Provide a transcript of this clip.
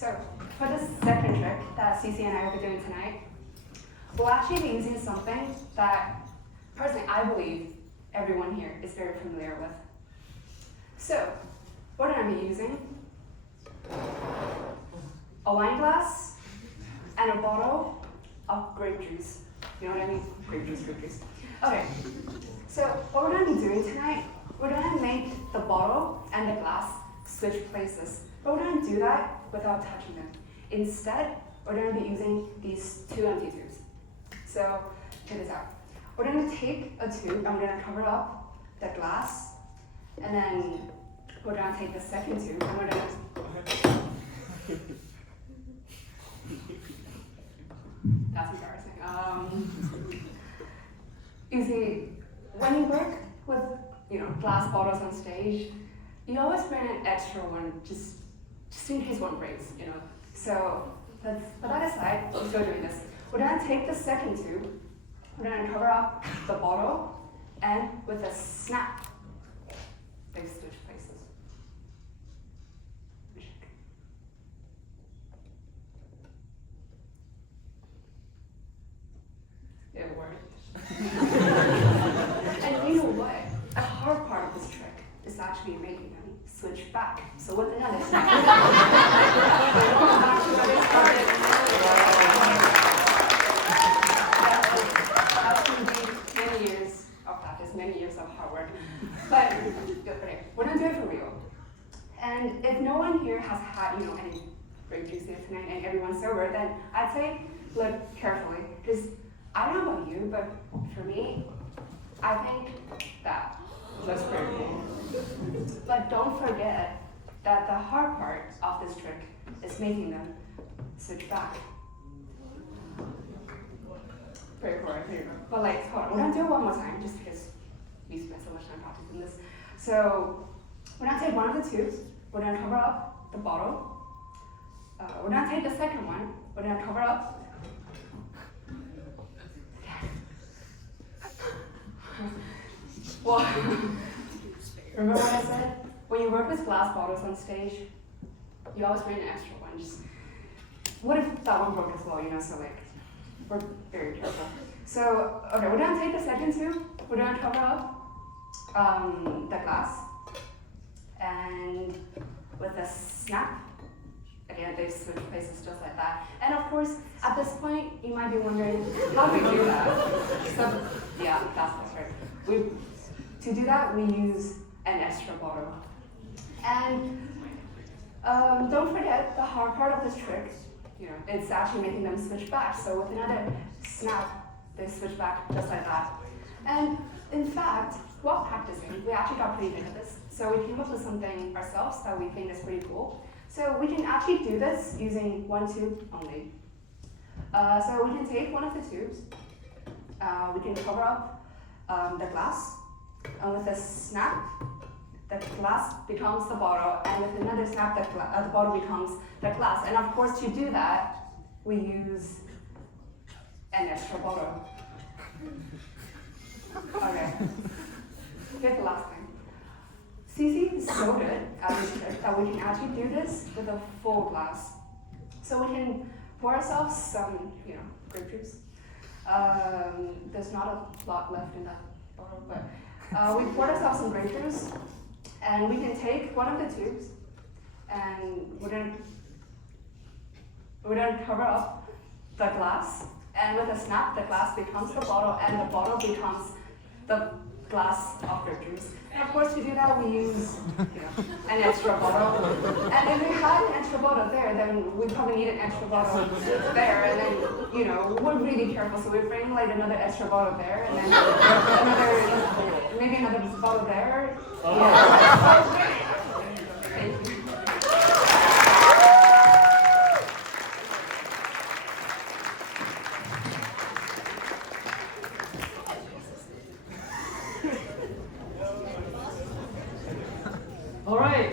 So for the second trick that Sissi and I will be doing tonight, we'll actually be using something that personally I believe everyone here is very familiar with. So what am I using? A wine glass and a bottle of grape juice. You know what I mean? Grape juice. Okay, so what we're going to be doing tonight, we're going to make the bottle and the glass switch places. But we're going to do that without touching them. Instead, we're going to be using these two empty tubes. So check this out. We're going to take a tube and we're going to cover up the glass, and then we're going to take the second tube and we're going to... That's embarrassing. You see, when you work with glass bottles on stage, you always bring an extra one just in case one breaks, So let's put that aside. Let's go doing this. We're going to take the second tube. We're going to cover up the bottle, and with a snap, they switch places. It worked. And you know what? A hard part of this trick is actually making them switch back. So with another snap, many years of hard work. But okay, we're gonna do it for real. And if no one here has had any grape juice here tonight and everyone's sober, then I'd say look carefully, because I don't know about you, but for me, I think that looks pretty cool. But don't forget that the hard part of this trick is making them switch back. Pretty cool, pretty cool. But hold on, we're gonna do it one more time just because we spent so much time practicing this. So we're gonna take one of the tubes, we're gonna cover up the bottle. We're gonna take the second one, we're gonna cover up. Well, remember what I said? When you work with glass bottles on stage, you always bring an extra one. Just what if that one broke as well? So we're very careful. So okay, we're gonna take the second tube. We're gonna cover up the glass, and with a snap, again they switch places just like that. And of course, at this point, you might be wondering, how do we do that? So yeah, that's right. To do that, we use an extra bottle. And don't forget the hard part of this trick. It's actually making them switch back. So with another snap, they switch back just like that. And in fact, while practicing, we actually got pretty good at this. So we came up with something ourselves that we think is pretty cool. So we can actually do this using one tube only. So we can take one of the tubes, we can cover up the glass, and with a snap, the glass becomes the bottle, and with another snap, the bottle becomes the glass. And of course, to do that, we use an extra bottle. Okay, here's the last thing. Sissi is so good at this trick that we can actually do this with a full glass. So we can pour ourselves some, grape juice. There's not a lot left in that bottle, but we poured ourselves some grape juice, and we can take one of the tubes, and we're gonna cover up the glass, and with a snap, the glass becomes the bottle, and the bottle becomes the glass of grape juice. And of course, to do that, we use an extra bottle. And if we had an extra bottle there, then we probably need an extra bottle there. And then, we're really careful. So we bring another extra bottle there, and then maybe another bottle there. Yeah. Thank you. All right.